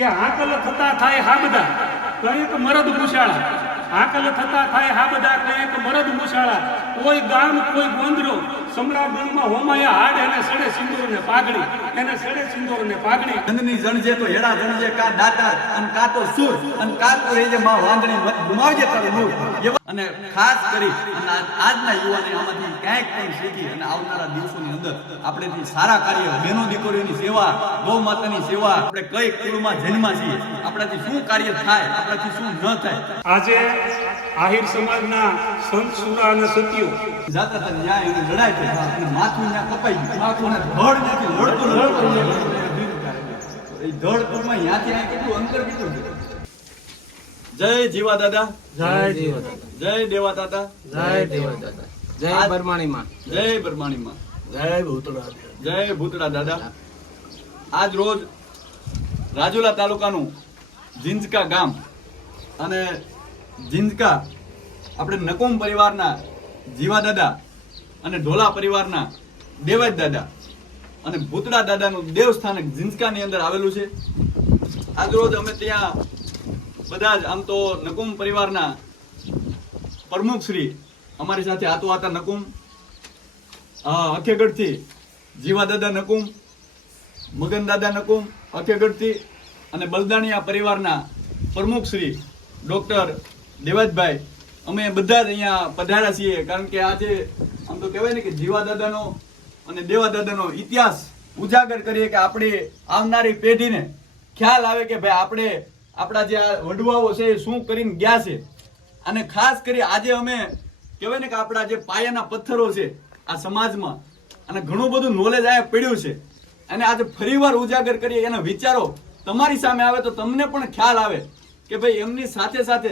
કે આકલ થતા થાય હા બધા કંઈક મરદ મુશાળા, આકલ થતા થાય હા બધા કંઈક મરદ મુશાળા, કોઈ ગામ કોઈ ગોંદરો સમરા ગણમાં હોમાયા હાડ એને સડે સિંદૂર ને પાઘડી, એને સડે સિંદૂર ને પાઘડી. જનની જણજે તો હેડા જણજે કા દાતા અને કા તો સુર અને કા તો રેજે માં વાંદણી ગુમાવજે તારું મૂળ. અને ખાસ કરી અને આજના યુવાને આમાંથી ક્યાંક પણ શીખી અને આવનારા દિવસોની અંદર આપણેથી સારા કાર્ય, બહેનો દીકરીઓની સેવા, ગૌ માતાની સેવા, આપણે કઈ કુળમાં જન્મા છીએ, આપણાથી શું કાર્ય થાય, આપણાથી શું ન થાય. આજે આહિર સમાજના સંત સુરા અને સત્યો જાતા હતા ન્યાય અને લડાઈ થઈ અને માથું ત્યાં કપાઈ ગયું, માથું ધડ નથી લડતું એ ધડપુરમાં ત્યાંથી આ કેટલું અંતર કેટલું છે. જય જીવા દાદા, જય જીવા દાદા, જય દેવા દાદા, જય દેવા દાદા, જય બરમાણી માં, જય બરમાણી માં, જય ભૂતળા, જય ભૂતળા દાદા. આજ રોજ રાજુલા તાલુકાનું ઝીંઝકા ગામ અને ઝીંઝકા આપણે નકુમ પરિવારના જીવા દાદા અને ઢોલા પરિવારના દેવાજ દાદા અને ભૂતળા દાદાનું દેવસ્થાનક ઝીંઝકાની અંદર આવેલું છે. આજ રોજ અમે ત્યાં બધા જ આમ તો નકુમ પરિવારના પ્રમુખ શ્રી અમારી સાથે આતો આતા નકુમ, અખેગઢથી જીવા દાદા નકુમ, મગન દાદા નકુમ અખેગઢથી અને બલદાણિયા પરિવારના પ્રમુખ શ્રી ડોક્ટર દેવાજભાઈ, અમે બધા જ અહીંયા પધાર્યા છીએ. કારણ કે આજે આમ તો કહેવાય ને કે જીવા દાદાનો અને દેવા દાદાનો ઇતિહાસ ઉજાગર કરીએ કે આપણે આવનારી પેઢીને ખ્યાલ આવે કે ભાઈ આપણે આપણા જે આ વડવાઓ છે એ શું કરીને ગયા છે. અને ખાસ કરી આજે અમે કહેવાય ને કે આપણા જે પાયાના પથ્થરો છે આ સમાજમાં અને ઘણું બધું નોલેજ આ પડ્યું છે અને આજે ફરીવાર ઉજાગર કરીએ એના વિચારો તમારી સામે આવે તો તમને પણ ખ્યાલ આવે કે ભાઈ એમની સાથે સાથે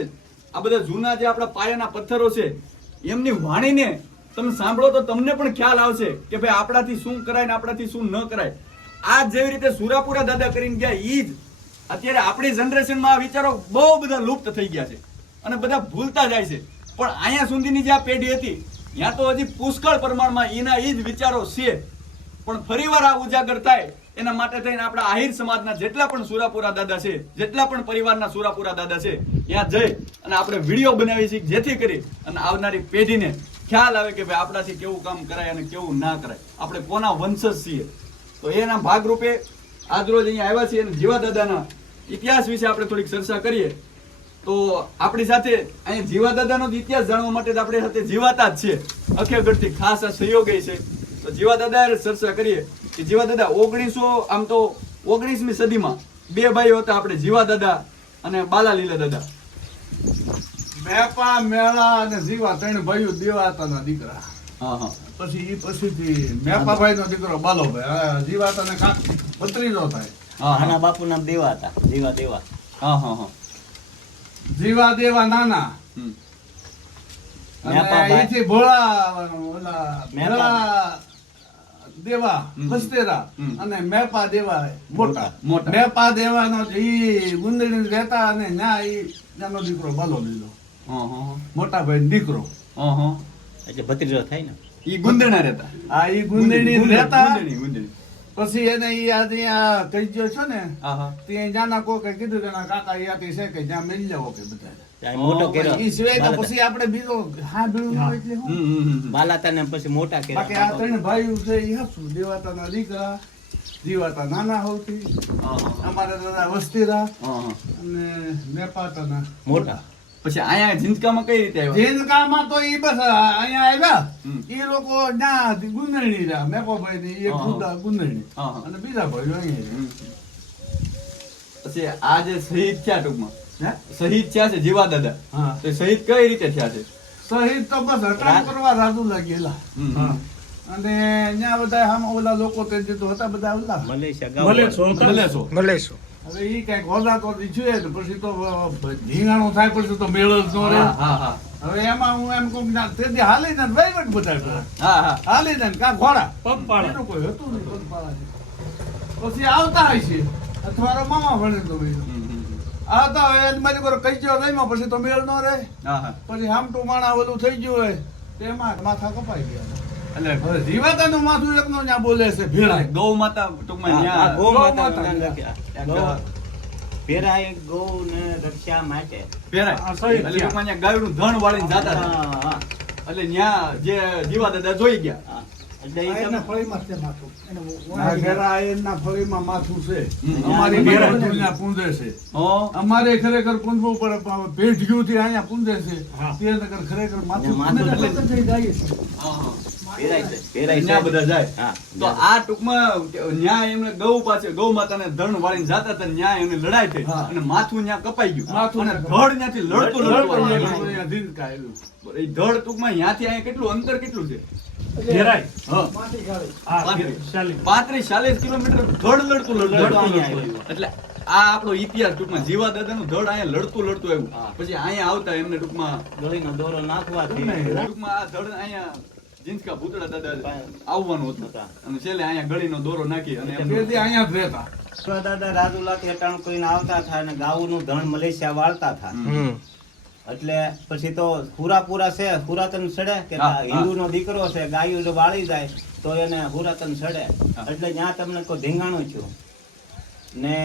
આ બધા જૂના જે આપણા પાયાના પથ્થરો છે એમની વાણીને તમે સાંભળો તો તમને પણ ખ્યાલ આવશે કે ભાઈ આપણાથી શું કરાય ને આપણાથી શું ન કરાય. આ જેવી રીતે સુરાપુરા દાદા કરીને ગયા ઈ જ અત્યારે આપણી જનરેશનમાં આ વિચારો બહુ બધા લુપ્ત થઈ ગયા છે અને બધા ભૂલતા જાય છે. પણ અહીંયા સુધીની જે આ પેઢી હતી ત્યાં તો હજી પુષ્કળ પ્રમાણમાં એના એ જ વિચારો છે. પણ ફરીવાર આ ઉજાગર થાય એના માટે થઈને આપણા આહિર સમાજના જેટલા પણ સુરાપુરા દાદા છે, જેટલા પણ પરિવારના સુરાપુરા દાદા છે ત્યાં જઈ અને આપણે વિડીયો બનાવી છીએ જેથી કરી અને આવનારી પેઢીને ખ્યાલ આવે કે ભાઈ આપણાથી કેવું કામ કરાય અને કેવું ના કરાય, આપણે કોના વંશજ છીએ. તો એના ભાગરૂપે આજરોજ અહીંયા આવ્યા છીએ અને જીવા દાદાના ઇતિહાસ વિશે આપણે થોડીક ચર્ચા કરીએ. તો આપણી સાથે અહીંયા જીવા દાદાનો ઇતિહાસ જાણવા માટે આપણી સાથે જીવાતા જ છે, અખેગઢથી ખાસ આ સહયોગી છે. તો જીવા દાદા ચર્ચા કરીએ કે જીવા દાદા 19મી સદીમાં બે ભાઈઓ હતા આપણે, જીવા દાદા અને બાલા લીલા દાદા. મેપા મેળા અને જીવા ત્રણ ભાઈઓ દેવાતાના દીકરા. હા હા. પછીથી મેપાભાઈ નો દીકરો બાલોભાઈ, જીવાતાને કાક ભત્રીજો થાય. આના બાપુ નામ દેવા હતા, દેવા દેવા. હા હા હા. જીવા દેવા નાના હમ. અને મેપાભાઈ. અહીંથી ભોળા ઓલા ભોળા દેવા વસ્તેરા અને મેપા દેવા મોટા. મોટા. મેપા દેવાનો ઈ ગુંદડી રહેતા અને ન્યા ઈ નાનો દીકરો બાલો લીધો, હા હા મોટા ભાઈ દીકરો. હા હા. એટલે ભત્રીજો થાય ને. ઈ ગુંદણા રહેતા. આ ઈ ગુંદડી રહેતા. ગુંદણી. પછી એને ઈ આજે આ કહી ગયો છે ને હા હા. ત્યાં જાના કોકે કીધું કે ના કાકા યાતી છે કે જ્યાં મિલ જાવ કે બધા ત્યાં મોટો કેરો. ઈ સિવાય તો પછી આપણે બીજો હા બીડું ન હોય એટલે હું. બાલાતા ને પછી મોટા કેરા. બાકી આ ત્રણ ભાઈઓ છે ઈ હસું દેવાતાના દીકરા, જીવાતા નાના હોતી, અમારા દાદા વસ્તીરા હા હા. અને મેપાતાના મોટા. પછી અહીંયા ઝીંઝકામાં કઈ રીતે આવ્યા? જેનકામાં તો ઈ બસ અહીંયા આવ્યા હમ. ઈ લોકો ના ગુંદણી રહ્યા, મેપાભાઈ ની એક હા. ગુંદા ગુંદણી હા, હા. અને બીજા ભાઈઓ અહીંયા પછી આ જે શહીદ થયા ટૂંકમાં, હે? શહીદ થયા છે જીવા દાદા, હા. તો શહીદ કઈ રીતે થયા છે? શહીદ તો બસ હટામ કરવા રાજુ લાગેલા. હમ. હા. અને ત્યાં બધા આમ ઓલા લોકો તે જે તો હતા બધા ઓલા મલેશિયા ગામ. ભલે છો મલેશો. હવે ઈ કઈક હોદા તો દીછું ને પછી તો ધીંગાણું થાય પછી તો મેળ જ નો રહે. હા હા હા. હવે એમાં હું એમ કહું કે તેથી હાલી ને વહીવટ બધા કરે. હા હા. હાલી ને કા ઘોડા પગપાળા. બીજું કોઈ હતું નહીં પગપાળા. પછી આવતા હોય છે અથવારો મામા ભણે તો ભાઈ હમ, હમ, હમ. આવતા હોય એટલે મારી કોઈ કઈ ગયો નહીં પછી તો મેળ નો રહે. હા હા. પછી હામટું માણા ઓલું થઈ ગયું હોય તેમાં માથા કપાઈ ગયા. એટલે હવે જીવાતાનું માથું એકનો ત્યાં બોલે છે ભેળાય. ગૌ માતા ટૂંકમાં હા, ન્યા ગૌ માતા ગૌ માતા. નામ રાખ્યા. એક ગૌ. ફેરાય ગૌ ને રક્ષા માટે. પહેરાય. આ સહી એટલે થયા. ટૂંકમાં અહીંયા ગાયનું ધણ વાળીને જાતા હતા. હા, હા. એટલે ન્યા જે જીવા દાદા જોઈ ગયા. હા. એટલે ઈ એના તમે- ફળીમાં છે માથું. એને આ ઘેરા આયનના ફળીમાં માથું છે. હમ. અમારી ઘેરા. ઘેરા પૂંજે છે. હં. અમારે ખરેખર પૂંજવું પડે પણ ભેટગ્યુંથી અહીંયા પૂંજે છે. હા. તે નકર ખરેખર માથું માથું અમે તો એટલે- પતંગ જઈ જઈએ છીએ. ફેરાય છે, ફેરાય ન્યા છે. બધા જાય. હા. તો આ ટૂંકમાં ન્યા એમને ગૌ માતાને ધણ વાળીને જાતા હતા. ન્યા એમની લડાઈ થઈ હા. અને માથું ન્યા કપાઈ ગયું. માથું અને ન્યા ધડ ન્યાથી લડતું અહીંયા લડતું ધીરકાયેલું. એ ધડ ટૂંકમાં ન્યાથી અહીંયા કેટલું અંતર કેટલું છે? ઘેરાય. હા. માટી ગાળી. હા, 35 ચાલી. 40 કિલોમીટર ધડ લડતું લડતું અહીંયા લડતું આવ્યું. એટલે આ આપણો ઇતિહાસ ટૂંકમાં જીવા દાદાનું ધડ અહીંયા લડતું આવ્યું. હા. પછી અહીંયા આવતા એમને ટૂંકમાં ગળીનો દોરો નાખવાથી ટૂંકમાં આ ધડ અહીંયા જીંચકા ભૂતળા દાદા આવવાનું હતું અને છેલ્લે અહીંયા ગળીનો દોરો નાખી અને એમનું- તેથી અહીંયા જ રહેતા. તો દાદા રાજુલાથી અટાણું કરીને આવતા થાય અને ગાઉનું ધણ મલેશિયા વાળતા થાય. એટલે પછી તો પુરાપુરા છે પુરાતન સડે કે હા, હા. હિન્દુનો દીકરો છે ગાયું જો વાળી જાય તો એને પુરાતન સડે. હા. એટલે ત્યાં તમને કોઈ ધીંગાણું થયું ને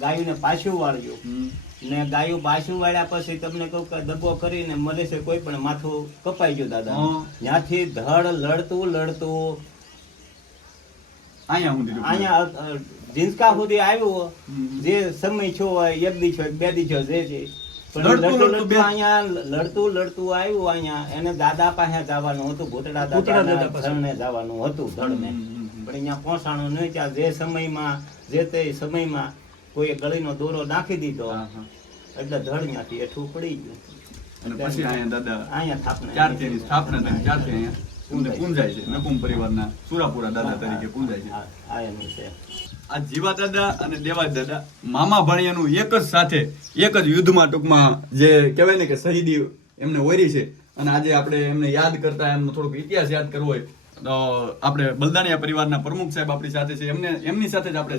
ગાયુંને પાછું વાળ્યું હમ. ને ગાયું પાછું વાળ્યા પછી તમને કહું કે દગો કરીને મલેશિયા કોઈ પણ માથું કપાઈ ગયું દાદા. હા. ત્યાંથી ધડ લડતું અહીંયા હું દીધું. અહીંયા જીંસકા સુધી આવ્યું હમ. જે સમય છો હોય એક દી છો બે દી છો જે છે પણ લડતું લડતું લડતું બે- લડતું અહીંયા લડતું આવ્યું અહીંયા એને દાદા પાસે જવાનું હતું ભૂતડા ભૂતળા દાદા દાદા પાસે. ધણને જવાનું હતું ધણને પણ અહીંયા પહોંચાણું નહીં ત્યાં જે સમયમાં જે તે સમયમાં કોઈ ગળીનો દોરો નાખી દીધો હા, હા. એટલે ધડ ત્યાંથી એઠું પડી ગયું અને પછી અહીંયા દાદા અહીંયા થાપના ત્યારથી એની સ્થાપના થઈ. ત્યારથી અહીંયા એમને પૂંજાય છે. નકુમ પરિવારના સુરાપુરા દાદા તરીકે પૂંજાય છે. આ એનું છે આ જીવા દાદા અને દેવા દાદા મામા ભાણિયાનું એક જ સાથે એક જ યુદ્ધમાં ટૂંકમાં જે કહેવાય ને કે શહીદી એમને ઓરી છે અને આજે આપણે એમને યાદ કરતા એમનો થોડોક ઇતિહાસ યાદ કરવો હોય તો આપણે બલદાણિયા પરિવારના પ્રમુખ સાહેબ આપણી સાથે છે. એમની સાથે જ આપણે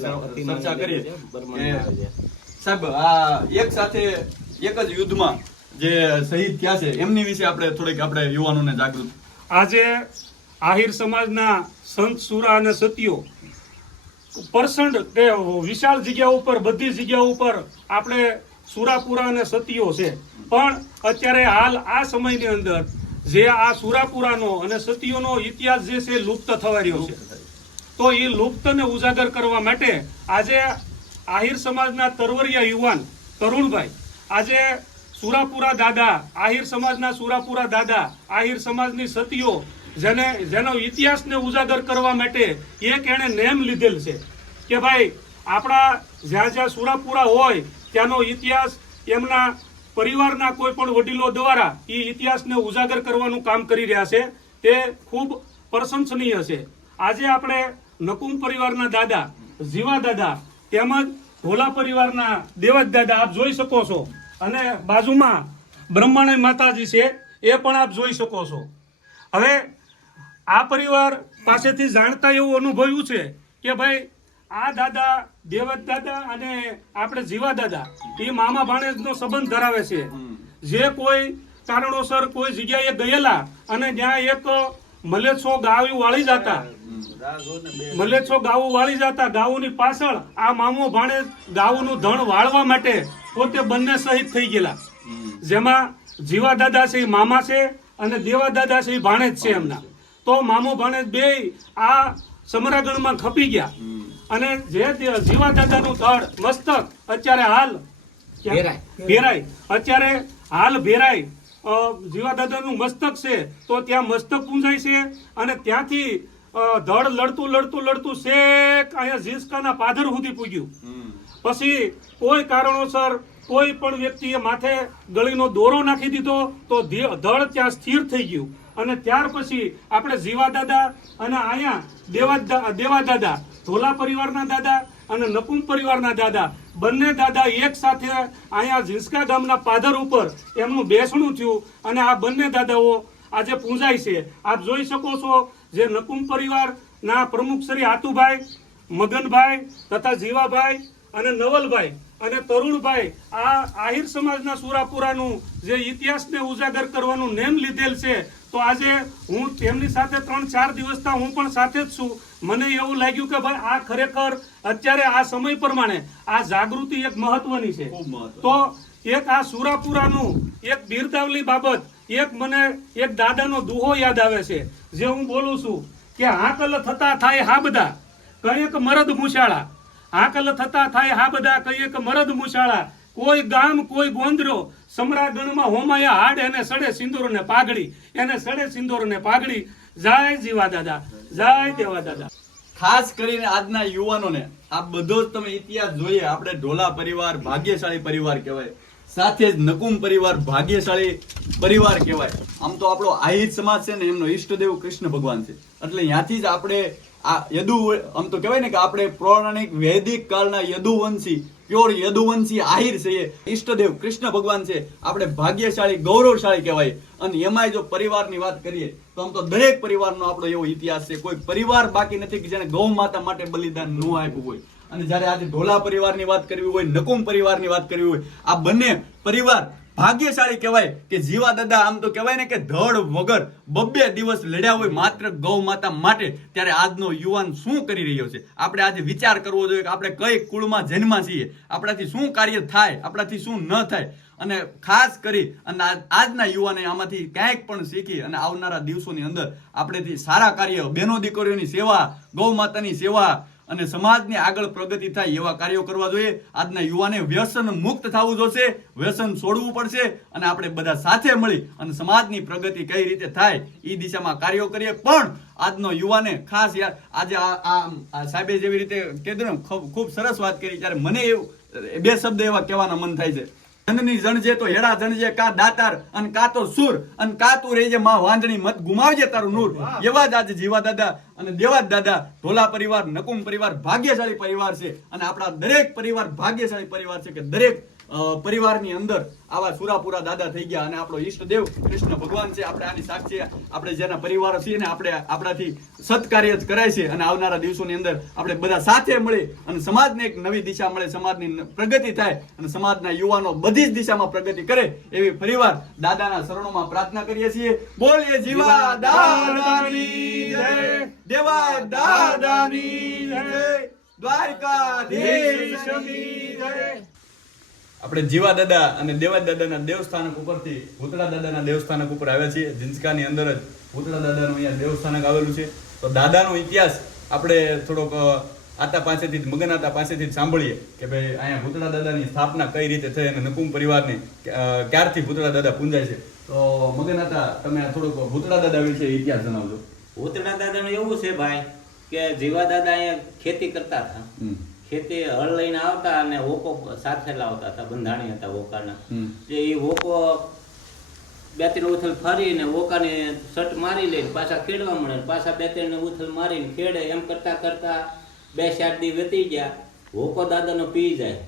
ચર્ચા કરીએ કે સાહેબ આ એક સાથે એક જ યુદ્ધમાં જે શહીદ થયા છે એમની વિશે આપણે થોડીક આપણે યુવાનોને જાગૃત. આજે આહિર સમાજના સંત સુરા અને સતીઓ પરસંડ કે વિશાળ જગ્યા ઉપર બધી જગ્યા ઉપર આપણે સુરાપુરા અને સતીઓ છે પણ અત્યારે હાલ આ સમયની અંદર જે આ સુરાપુરાનો અને સતીઓનો ઇતિહાસ જે છે લુપ્ત થવા રહ્યો છે તો એ લુપ્તને ઉજાગર કરવા માટે આજે આહિર સમાજના તરવરિયા યુવાન તરુણભાઈ આજે સુરાપુરા દાદા આહિર સમાજના સુરાપુરા દાદા આહિર સમાજની સતીઓ જેનો ઇતિહાસને ઉજાગર કરવા માટે એક એણે નેમ લીધેલ છે કે ભાઈ આપણા જ્યાં જ્યાં સુરાપુરા હોય ત્યાંનો ઇતિહાસ એમના પરિવારના કોઈ પણ વડીલો દ્વારા એ ઇતિહાસને ઉજાગર કરવાનું કામ કરી રહ્યા છે તે ખૂબ પ્રશંસનીય છે. આજે આપણે નકુમ પરિવારના દાદા જીવા દાદા તેમજ ભોલા પરિવારના દેવજ દાદા આપ જોઈ શકો છો અને બાજુમાં બ્રહ્માણી માતાજી છે એ પણ આપ જોઈ શકો છો. હવે આ પરિવાર પાસેથી જાણતા એવું અનુભવ્યું છે કે ભાઈ આ દાદા દેવત દાદા અને આપણે જીવા દાદા એ મામા ભાણેજનો સંબંધ ધરાવે છે. જે કોઈ કારણોસર કોઈ જગ્યાએ ગયેલા અને ત્યાં એક મલેચ્છો ગાયું વાળી જતા મલેચ્છો ગાવું વાળી જતા ગાવુંની પાછળ આ મામો ભાણેજ ગાવુંનું ધણ વાળવા માટે પોતે બંને શહીદ થઈ ગયેલા. જેમાં જીવા દાદા છે એ મામા છે અને દેવા દાદા છે એ ભાણેજ છે એમના. તો મામો ભાણેજ બે આ સમરાગણમાં ખપી ગયા અને જે જીવા દાદાનું ધડ મસ્તક અત્યારે હાલ ભેરાય અત્યારે હાલ ભેરાય જીવા દાદાનું મસ્તક છે તો ત્યાં મસ્તક પૂંજાય છે અને ત્યાંથી ધડ લડતું શેક અહીંયા ઝીંસકાના પાદર સુધી પૂગ્યું. પછી કોઈ કારણોસર કોઈ પણ વ્યક્તિએ માથે ગળીનો દોરો નાખી દીધો તો ધડ ત્યાં સ્થિર થઈ ગયું અને ત્યાર પછી આપણે જીવા દાદા અને અહીંયા દેવા દાદા ધોલા પરિવારના દાદા અને નકુમ પરિવારના દાદા બંને દાદા એક સાથે અહીંયા ઝીંસકા ગામના પાદર ઉપર એમનું બેસણું થયું અને આ બંને દાદાઓ આજે પૂજાય છે. આપ જોઈ શકો છો જે નકુમ પરિવારના પ્રમુખ શ્રી આતુભાઈ મગનભાઈ તથા જીવાભાઈ અને નવલભાઈ અને તરુણભાઈ આ આહિર સમાજના સુરાપુરાનું જે ઇતિહાસને ઉજાગર કરવાનું નેમ લીધેલ છે તો આજે હું તેમની સાથે 3-4 દિવસથી હું પણ સાથે જ છું. મને એવું લાગ્યું કે ભાઈ આ ખરેખર અત્યારે આ સમય પ્રમાણે આ જાગૃતિ એક મહત્વની છે. ખૂબ મહત્વ. તો એક આ સુરાપુરાનું એક બિરદાવલી બાબત મને એક દાદાનો દુહો યાદ આવે છે, જે હું બોલું છું કે હાકલ થતા થાય હા બધા કઈક મરદ મુશાળા, હાકલ થતા થાય હા બધા કઈક મરદ મુશાળા, કોઈ ગામ કોઈ ગોંદરો સમરા ગણમાં હોમાયા હાડ એને સડે સિંદૂર ને પાઘડી, એને સડે સિંદૂર ને પાઘડી. જય જીવા દાદા, જય દેવા દાદા. ખાસ કરીને આજના યુવાનોને આ બધો જ તમે ઇતિહાસ જોઈએ. આપણે ઢોલા પરિવાર ભાગ્યશાળી પરિવાર કહેવાય, સાથે જ નકુમ પરિવાર ભાગ્યશાળી પરિવાર કહેવાય. આમ તો આપણો આહિર સમાજ છે ને, એમનો ઈષ્ટદેવ કૃષ્ણ ભગવાન છે. એટલે ત્યાંથી જ આપણે આ યદુ, આમ તો કહેવાય ને કે આપણે પૌરાણિક વૈદિક કાળના યદુવંશી, પ્યોર યદુવંશી આહિર છે. ઈષ્ટદેવ કૃષ્ણ ભગવાન છે. આપણે ભાગ્યશાળી ગૌરવશાળી કહેવાય. અને એમાંય જો પરિવારની વાત કરીએ તો આમ તો દરેક પરિવારનો આપણો એવો ઇતિહાસ છે. કોઈ પરિવાર બાકી નથી કે જેને ગૌ માતા માટે બલિદાન ન આપ્યું હોય. અને જ્યારે આજે ઢોલા પરિવારની વાત કરવી હોય, નકુમ પરિવારની વાત કરવી હોય, આ બંને પરિવાર ભાગ્યશાળી કહેવાય કે જીવા દાદા આમ તો કહેવાય ને કે ધડ વગર 2 દિવસ લડ્યા હોય માત્ર ગૌ માતા માટે. ત્યારે આજનો યુવાન શું કરી રહ્યો છે? આપણે આજે વિચાર કરવો જોઈએ કે આપણે કઈ કુળમાં જન્મા છીએ, આપણાથી શું કાર્ય થાય, આપણાથી શું ન થાય. અને ખાસ કરી અને આજના યુવાને આમાંથી ક્યાંક પણ શીખી અને આવનારા દિવસોની અંદર આપણેથી સારા કાર્ય, બહેનો દીકરીઓની સેવા, ગૌ માતાની સેવા અને સમાજની આગળ પ્રગતિ થાય એવા કાર્યો કરવા જોઈએ. આજના યુવાને વ્યસન મુક્ત થવું જોશે, વ્યસન છોડવું પડશે અને આપણે બધા સાથે મળી અને સમાજની પ્રગતિ કઈ રીતે થાય એ દિશામાં કાર્યો કરીએ. પણ આજનો યુવાને ખાસ આજે આ સાહેબે જેવી રીતે કીધું ને, ખૂબ સરસ વાત કરી. ત્યારે મને એવું 2 શબ્દ એવા કહેવાના મન થાય છે. જનની જણજે તો હેડા જણજે, કા દાતાર અને કા તો સુર, અને કા તું રહેજે માં વાંદણી, મત ગુમાવજે તારું નૂર. એવા જ આજે જીવા દાદા અને દેવા દાદા, ઢોલા પરિવાર, નકુમ પરિવાર ભાગ્યશાળી પરિવાર છે. અને આપણા દરેક પરિવાર ભાગ્યશાળી પરિવાર છે કે દરેક પરિવારની અંદર આવા સુરાપુરા દાદા થઈ ગયા. અને આપણો ઈષ્ટદેવ કૃષ્ણ ભગવાન છે. આપણે આની સાક્ષી, આપણે જેના પરિવારો છીએ ને, આપણે આપણાથી સત્કાર્ય જ કરાય છે. અને આવનારા દિવસોની અંદર આપણે બધા સાથે મળી અને સમાજને એક નવી દિશા મળે, સમાજની પ્રગતિ થાય અને સમાજના યુવાનો બધી જ દિશામાં પ્રગતિ કરે એવી પરિવાર દાદાના શરણોમાં પ્રાર્થના કરીએ છીએ. બોલીએ જીવા દાદાની જય, દેવા દાદાની જય, દ્વારકાધીશની જય. આપણે જીવા દાદા અને દેવા દાદાના દેવસ્થાનક ઉપરથી ભૂતળા દાદાના દેવસ્થાનક ઉપર આવ્યા છીએ. ઝીંઝકાની અંદર જ ભૂતળા દાદાનું અહીંયા દેવસ્થાનક આવેલું છે. તો દાદાનો ઇતિહાસ આપણે થોડોક આતા પાસેથી, મગન આતા પાસેથી જ સાંભળીએ કે ભાઈ અહીંયા ભૂતળા દાદાની સ્થાપના કઈ રીતે થઈ અને નકુમ પરિવારની ક્યારથી ભૂતળા દાદા પૂંજાય છે. તો મગન આતા, તમે થોડોક ભૂતળા દાદા વિશે ઇતિહાસ જણાવજો. ભૂતળા દાદાનું એવું છે ભાઈ કે જીવા દાદા અહીંયા ખેતી કરતા હતા. ખેતી હળ લઈને આવતા અને ઓકો સાથે લાવતા હતા, બંધાણી હતા ઓકાના. જે એ ઓકો 2-3 ઉથલ ફરીને ઓકાને સટ મારી લઈને પાછા ખેડવા મળે, પાછા 2-3 ઉથલ મારીને ખેડે. એમ કરતા કરતા 2-4 દી વીતી ગયા. હોકો દાદાનો પી જાય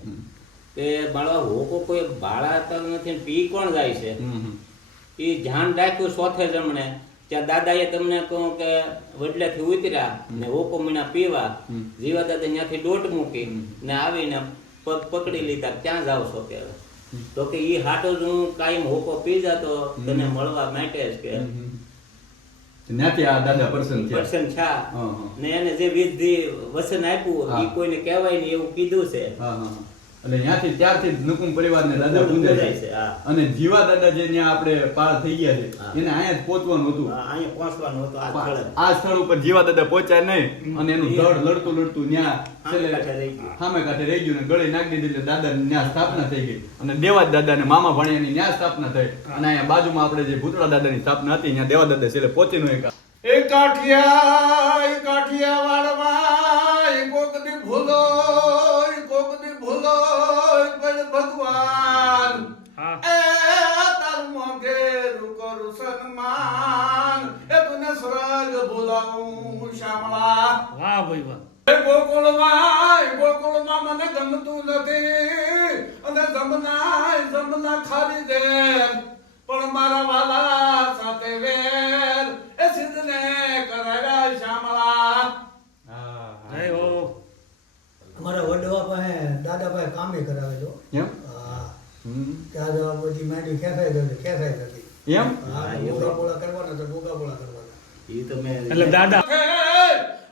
કે બાળા હોકો કોઈ ભાળાતા નથી, પી કોણ જાય છે? એ ધ્યાન રાખ્યું ચોથે જમણે ત્યાં દાદાએ તમને કહું કે વડલેથી ઉતર્યા ને ઓકો મીણા પીવા. જીવા દાદા ત્યાંથી દોટ મૂકી ને આવીને પગ પકડી લીધા, ક્યાં જાવ છો કે? તો કે ઈ હાટો જ હું કાયમ હોકો પી જાતો તને મળવા માટે જ કે ત્યાંથી આ દાદા પર્સન થયા. ને એને જે વિધિ વચન આપ્યું એ કોઈને કહેવાય નહીં એવું કીધું છે. એટલે ત્યાંથી ત્યારથી નકુમ પરિવારને દાદા પૂંજાય છે. અને જીવા દાદા જે ત્યાં આપણે પાર થઈ ગયા છે એને અહીંયા જ પહોંચવાનું હતું. અહીંયા પહોંચવાનું હતું. આ સ્થળ ઉપર જીવા દાદા પહોંચ્યા નહીં અને એનું ધડ લડતું લડતું ત્યાં સામે કાંઠે રહી ગયું ને ગળે નાખી દીધી. એટલે દાદા ત્યાં સ્થાપના થઈ ગઈ અને દેવા દાદા ને મામા ભાણિયાની ત્યાં સ્થાપના થઈ. અને અહીંયા બાજુમાં આપણે જે ભૂતળા દાદાની સ્થાપના હતી ત્યાં દેવા દાદા છેલ્લે પહોંચીનું એ કાઠિયા વાળવા કોકની ભૂલો પણ ભગવાન એ તારું મોંઘેરું કરું સન્માન, એ તુને સ્વર્ગ બોલાવું શામળા. વાહ ભાઈ વાહ. ગોકુળમાં મને ગમતું નથી અને જમના ખાલી દે, પણ મારા વાલા સાથે વેર એ સિદ્ધને કરાયા શામળા. જય હો. અમારા વડવા પાસે દાદાભાઈ કામે કરાવેલો. એમ હા, ત્યાં બધી માંડી ખેંચાઈ જતી. એમ હા, મોગા બોળા કરવાના તો મોગા બોળા કરવાના. એ તો મેં એટલે દાદા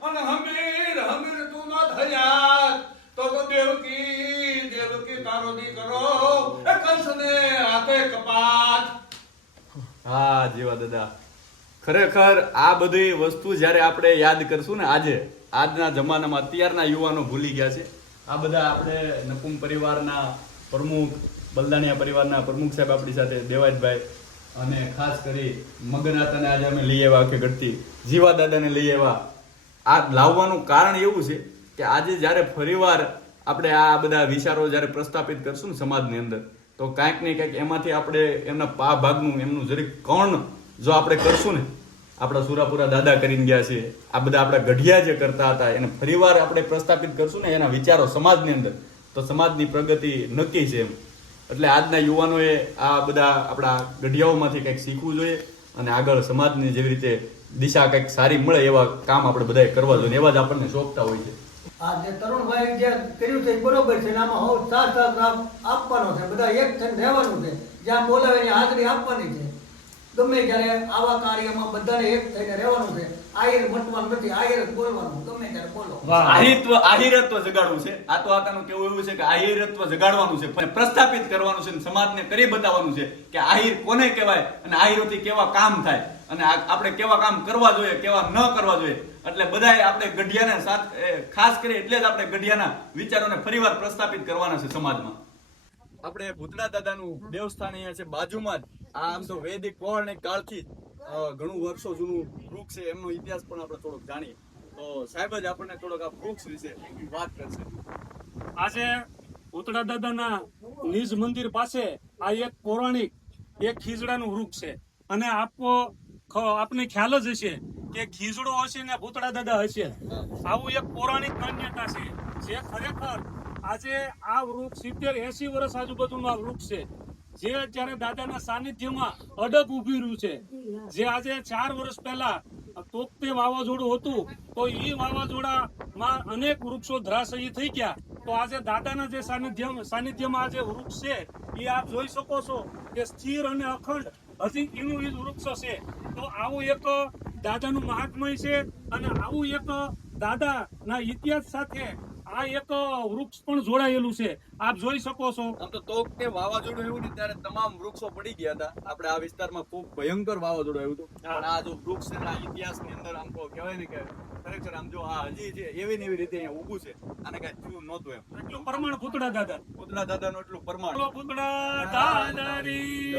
અને હમીર હમીર તું ના થયા તો દેવકી દેવકી તારો દીકરો એ કંસને હાથે કપાત. હા જીવા દાદા, ખરેખર આ બધી વસ્તુ જ્યારે આપણે યાદ કરશું ને આજે, આજના જમાનામાં અત્યારના યુવાનો ભૂલી ગયા છે. આ બધા આપણે નકુમ પરિવારના પ્રમુખ, બલદાણિયા પરિવારના પ્રમુખ સાહેબ આપણી સાથે દેવાજભાઈ, અને ખાસ કરી મગનાતાને આજે અમે લઈ આવ્યા કે ગઢથી, જીવા દાદાને લઈ આવ્યા. આ લાવવાનું કારણ એવું છે કે આજે જ્યારે ફરીવાર આપણે આ બધા વિચારો જ્યારે પ્રસ્થાપિત કરશું ને સમાજની અંદર, તો કાંઈક ને કાંઈક એમાંથી આપણે એમના પા ભાગનું એમનું જરીક કણ જો આપણે કરશું ને, આપણા સુરાપુરા દાદા કરીને ગયા છે, આ બધા આપણા ગઢિયા જે કરતા હતા એને ફરીવાર આપણે પ્રસ્થાપિત કરશું ને એના વિચારો સમાજની અંદર, તો સમાજની પ્રગતિ નક્કી છે એમ. એટલે આજના યુવાનોએ આ બધા આપણા ગઢિયાઓમાંથી કંઈક શીખવું જોઈએ અને આગળ સમાજની જેવી રીતે દિશા કંઈક સારી મળે એવા કામ આપણે બધાએ કરવા જોઈએ, એવા જ આપણને શોભતા હોય છે. આ જે તરુણભાઈ જે કર્યું છે એ બરોબર છે ને આમાં હું સાથ આપવાનો છે, બધા એક થઈને રહેવાનું છે, જ્યાં બોલાવે એની હાજરી આપવાની છે. ગમે ત્યારે આવા કાર્યમાં બધાને એક થઈને રહેવાનું છે. આહિર મટવાનું નથી, આહિર જ બોલવાનું, ગમે ત્યારે બોલો. આહિરત્વ જગાડવું છે. આ તો આતાનું કેવું એવું છે કે આહિરત્વ જગાડવાનું છે, પ્રસ્થાપિત કરવાનું છે, સમાજને કરી બતાવવાનું છે કે આહિર કોને કહેવાય અને આહિરોથી કેવા કામ થાય અને આપણે કેવા કામ કરવા જોઈએ, કેવા ન કરવા જોઈએ. એટલે બધાએ આપણે ગઢિયાને સાથે ખાસ કરી એટલે જ આપણે ગઢિયાના વિચારોને ફરીવાર પ્રસ્થાપિત કરવાના છે સમાજમાં. આપણે ભૂતળા દાદાનું દેવસ્થાન અહીંયા છે બાજુમાં જ. આ આમ તો વૈદિક પૌરાણિક કાળથી ઘણું વર્ષો જૂનું વૃક્ષ છે, એમનો ઇતિહાસ પણ આપણે થોડોક જાણીએ. તો સાહેબ જ આપણને થોડોક આ વૃક્ષ વિશે વાત કરશે. આજે ભૂતળા દાદાના નિજ મંદિર પાસે આ એક પૌરાણિક એક ખીજડાનું વૃક્ષ છે અને આપને ખ્યાલ જ હશે કે ખીજડો હશે ને ભૂતળા દાદા હશે. આવું એક પૌરાણિક માન્યતા છે જે ખરેખર આજે આ વૃક્ષ 70-80 વર્ષ આજુબાજુનું આ વૃક્ષ છે, જે અત્યારે દાદાના સાનિધ્યમાં અડગ ઉભી રહ્યું છે. જે આજે 4 વર્ષ પહેલા તોકતે વાવાઝોડું હતું તો એ વાવાઝોડામાં અનેક વૃક્ષો ધરાશયી થઈ ગયા. તો આજે દાદાના જે સાનિધ્યમાં આ જે વૃક્ષ છે એ આપ જોઈ શકો છો કે સ્થિર અને અખંડ હજી એનું એ જ વૃક્ષ છે. તો આવું એક દાદાનું મહાત્મય છે અને આવું એક દાદાના ઇતિહાસ સાથે આ એક વૃક્ષ પણ જોડાયેલું છે, આપ જોઈ શકો છો. આમ તો તોકતે વાવાઝોડું આવ્યું ને ત્યારે તમામ વૃક્ષો પડી ગયા હતા. આપણે આ વિસ્તારમાં ખૂબ ભયંકર વાવાઝોડું આવ્યું હતું, પણ આ જો વૃક્ષ છે આ ઇતિહાસની અંદર આમ તો કહેવાય ને કે ખરેખર આમ જો આ હજી છે એવી ને એવી રીતે અહીંયા ઊભું છે, આને કઈ થયું નહોતું એમ. એટલું પ્રમાણ ભૂતળા દાદા, ભૂતળા દાદાનું એટલું પ્રમાણ. ભૂતળા દાદાની